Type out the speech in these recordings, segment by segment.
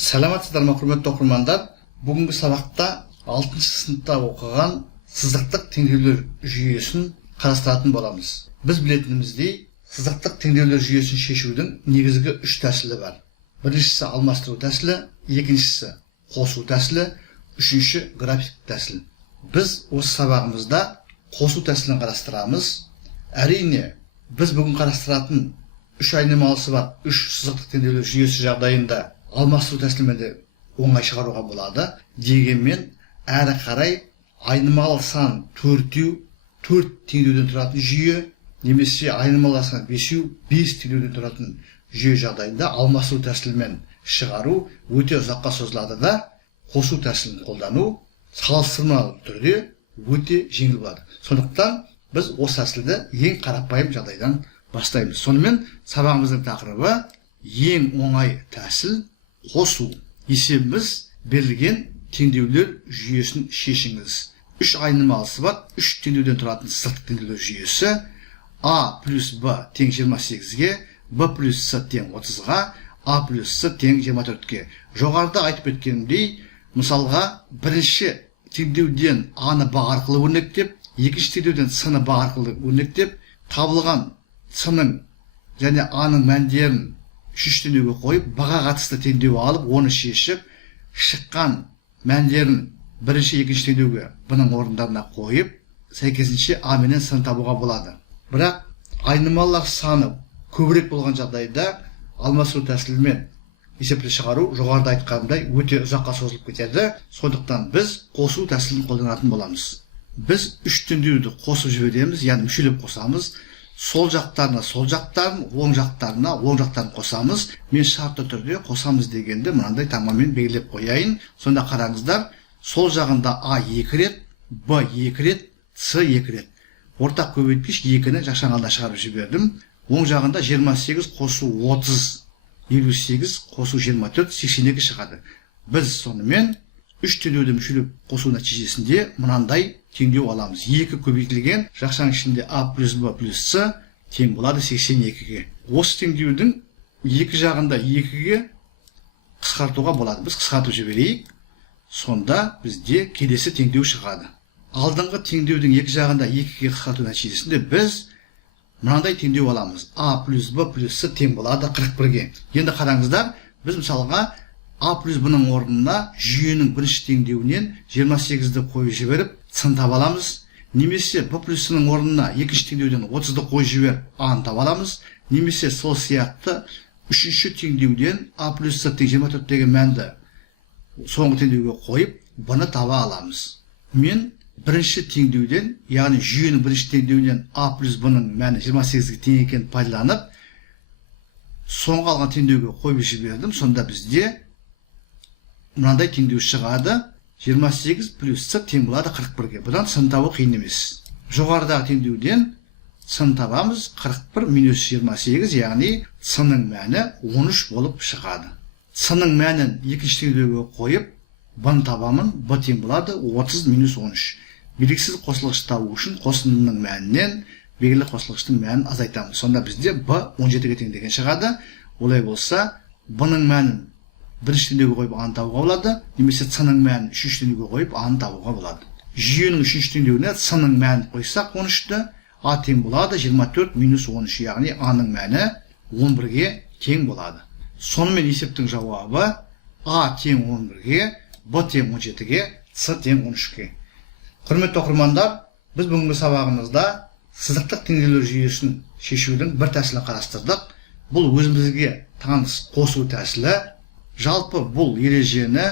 Саламатсыздар ма, құрметті оқырмандар? Бүгінгі сабақта 6 сыныпта оқыған сызықтық теңдеулер жүйесін қарастыратын боламыз. Біз білетініміздей, сызықтық теңдеулер жүйесін шешудің негізгі 3 тәсілі бар. Біріншісі алмастыру тәсілі, екіншісі қосу тәсілі, үшінші график тәсілі. Біз осы сабағымызда қосу тәсілін қарастырамыз. Әрине, біз бүгін қарастыратын 3 айнымалысы бар 3 сызықтық теңдеулер жүйесі жағдайында алмастыру тәсілімен де оңай шығаруға болады. Дегенмен, әрі қарай айнымалы сан 4 теңдеуден тұратын жүйе, немесе айнымалы сан 5 теңдеуден тұратын жүйе жағдайында алмастыру тәсілімен шығару өте ұзаққа созылады да, қосу тәсілін қолдану салыстырмалы түрде өте жеңіл болады. Сондықтан біз осы тәсілді ең қарапайым жағдайдан бастаймыз. Сонымен сабағымыздың тақырыбы ең оңай тәсіл қосу. Есебіміз берілген теңдеулер жүйесін шешіңіз. 3 айнымалысы бар, 3 теңдеуден тұратын сызықтық теңдеулер жүйесі. А плюс Б тең 28-ге, Б плюс С тең 30-ға, А плюс С тең 24-ге. Жоғарыда айтып өткенімдей, мысалға бірінші теңдеуден А-ны Б арқылы өрнектеп, екінші теңдеуден С-ны Б арқылы өрнектеп, табылған С-ның және А-ның мәндерін үшінші теңдеуге қойып, Б-ға қатысты теңдеу алып, оны шешіп, шыққан мәндерін бірінші, екінші теңдеуге бұның орындарына қойып, сәйкесінше А менен С-ны табуға болады. Бірақ айнымалылар саны көбірек болған жағдайда алмастыру тәсілімен есепті шығару жоғарыда айтқанымдай өте ұзаққа созылып кетеді. Сондықтан біз қосу тәсілін қолданатын боламыз. Біз 3 теңдеуді қосып жібереміз, яғни мүшелеп қосамыз. Сол жақтарына сол жақтарын, оң жақтарына оң жақтарын қосамыз. Мен шартты түрде қосамыз дегенде мынандай таңбамен белгілеп қояйын. Сонда қараңыздар, сол жағында А 2 рет, Б 2 рет, С 2 рет. Ортақ көбейткіш 2-ні жақшан алда шығарып жібердім. Оң жағында 28 қосу 30, 58 қосу 24, 82 шығады. Біз сонымен 3 теңдеуді мүшелеп қосу нәтижесінде мынандай теңдеу аламыз. 2 көбейтілген жақшаның ішінде А плюс Б плюс С тең болады 82-ге. Осы теңдеудің екі жағында 2-ге қысқартуға болады. Біз қысқартып жіберейік. Сонда бізде келесі теңдеу шығады. Алдыңғы теңдеудің екі жағында 2-ге қысқарту нәтижесінде біз мынандай теңдеу аламыз. А плюс Б плюс С тең болады 41-ге. Енді қараңыздар, біз мысалға А плюс Б-ның орнына жүйенің бірінші теңдеуінен 28-ді қойып жіберіп, С-ны таба аламыз. Немесе Б плюс С-ның орнына екінші теңдеуден 30-ды қойып жіберіп, А-ны таба аламыз. Немесе сол сияқты үшінші теңдеуден А плюс С тең 24 деген мәнді соңғы теңдеуге қойып, Б-ны таба аламыз. Мен бірінші теңдеуден, яғни жүйенің бірінші теңдеуінен А плюс Б-ның мәні 28-ге тең екенін пайдаланып, соңғы алған теңдеуге қойып жібердім. Сонда бізде мынандай теңдеу шығады. 28 плюс С тең болады 41-ге. Бұдан С-ны табу қиын емес. Жоғарыдағы теңдеуден С-ны табамыз 41 минус 28, яғни С-ның мәні 13 болып шығады. С-ның мәнін екінші теңдеуге қойып, Б-ны табамын. Б тең болады 30 минус 13. Белгісіз қосылғыш табу үшін қосындының мәнінен белгілі қосылғыштың мәнін азайтамыз. Сонда бізде Б 17-ге тең деген шығады. Олай болса, Б-ның мәнін бірінші теңдеуге қойып А-ны табуға болады, немесе С-ның мәнін үшінші теңдеуге қойып А-ны табуға болады. Жүйенің үшінші теңдеуіне С-ның мәнін қойсақ 13-ті, А тең болады 24 минус 13, яғни А-ның мәні 11-ге тең болады. Сонымен есептің жауабы А тең 11-ге, Б тең 17-ге, С тең 13-ге. Құрметті оқырмандар, біз бүгінгі сабағымызда сызықтық теңдеулер жүйесін шешудің бір тәсілін қарастырдық. Бұл өзімізге таныс қосу тәсілі. Жалпы бұл ережені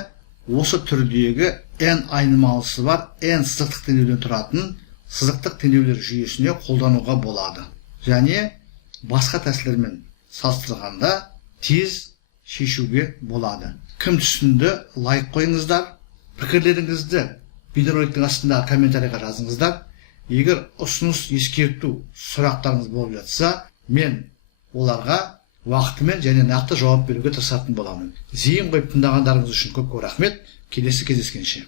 осы түрдегі n айнымалысы бар n сызықтық теңдеуден тұратын сызықтық теңдеулер жүйесіне қолдануға болады. Және басқа тәсілдермен салыстырғанда тез шешуге болады. Кім түсінді, лайк қойыңыздар. Пікірлеріңізді видеороликтің астында комментарийға жазыңыздар. Егер ұсыныс, ескерту, сұрақтарыңыз болып жатса, мен оларға уақытымен және нақты жауап беруге тырысатын боламын. Зейін қойып тыңдағандарыңыз үшін көп рахмет. Келесі кездескенше.